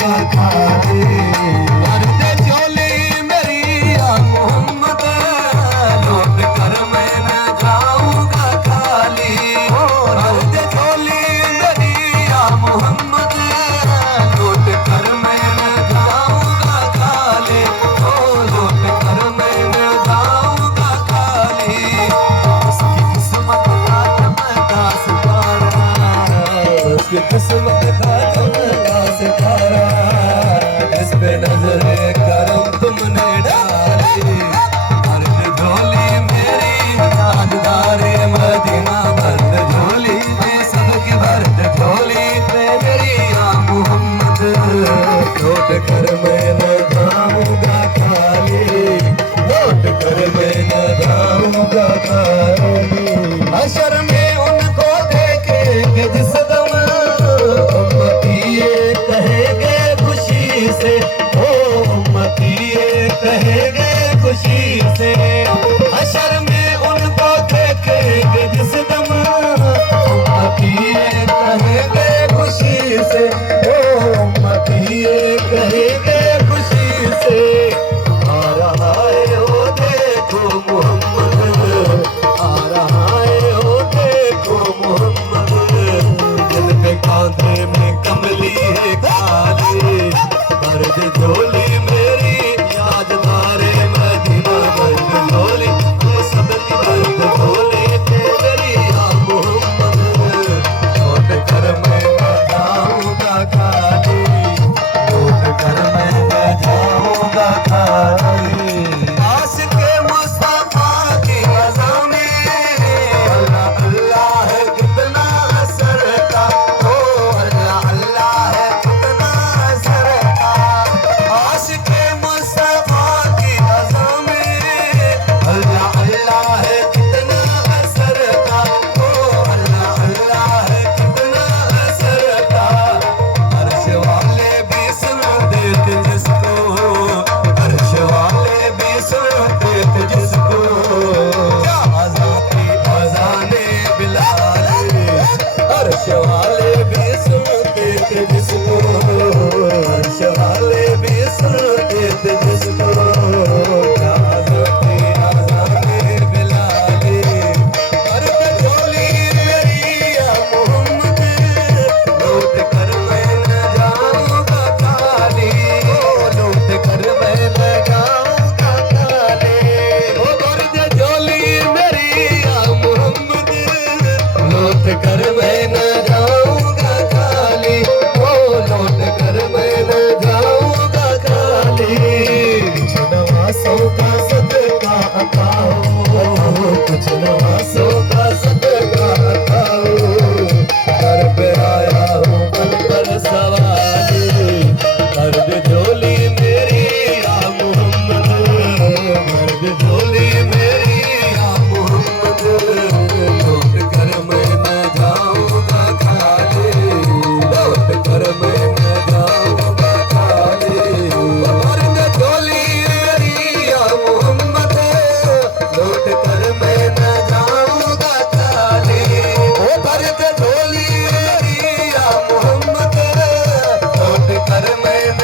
जाऊंगा खाली। भर दे झोली मेरी या मोहम्मद, लौट कर मैं न जाऊंगा खाली। भर दे झोली मेरी या मोहम्मद, लौट कर मैं न जाऊंगा खाली। ओ लौट कर मैं न जाऊंगा खाली। उसकी किस्मत का चमका सितारा, उसकी किस्मत का चमका सितारा, इस पे नजरे करम तुमने डाली। भर दे झोली मेरी ताजदारे मदीना, भर दे झोली में सबकी भर दे झोली मेरी या मोहम्मद, लौट कर मैं न जाऊंगा खाली। लौट कर मैं न जाऊंगा खाली। हशर में उनको देखेंगे जिस दम, उम्मती ये कहेंगे खुशी से, ओ उम्मती ये कहेंगे खुशी से। हशर में उनको देखेंगे जिस दम, उम्मती ये कहेंगे खुशी से, ओ उम्मती ये कहेंगे खुशी से। आ रहा है ओ देखो मोहम्मद, आ रहा है ओ देखो मोहम्मद, दिल पे कांधे में कमली है खाली। भर दे झोली मेरी ताजदारे मदीना, भर दे झोली वो सबकी भर दे झोली मेरी या मोहम्मद, लौट कर मैं न जाऊंगा खाली। लौट कर मैं न जाऊंगा खाली। आशिक मुस्तफा की अज़ा में अल्लाह अल्लाह है कितना असर का, ओ अल्लाह अल्लाह है कितना असर का। आशिक मुस्तफा की अज़ा में अल्लाह अल्लाह है कितना असर का, ओ अल्लाह अल्लाह है कितना असर का। अर्श वाले भी सुन देते जिसको, अर्श वाले भी सुन देते जिसको, आज़ान की आज़ाने बिलाल। अर्श वाले भी सुन देते जिसको, अर्श वाले भी सुन देते जिसको, आज़ान की आज़ाने बिलाल। भर दे झोली मेरी या मोहम्मद, लौट कर मैं न जाऊंगा खाली। ओ लौट कर मैं न जाऊंगा खाली। ओ भर दे झोली मेरी या मोहम्मद, लौट कर मैं न जाऊंगा खाली। ओ लौट कर मैं न जाऊंगा खाली। कुछ नवासों का सदका अताओ, कुछ नवासों का सदका अताओ, घर पे आया हूँ बन कर सवारी। भर दे झोली मेरी या मोहम्मद, भर दे झोली मेरी या मोहम्मद, लौट कर मैं न जाऊंगा खाली। लौट कर मैं न जाऊंगा खाली। भर दे झोली मेरी या मोहम्मद, लौट कर मैं न जाऊंगा खाली। ओ भर दे झोली मेरी या मोहम्मद, लौट कर मैं न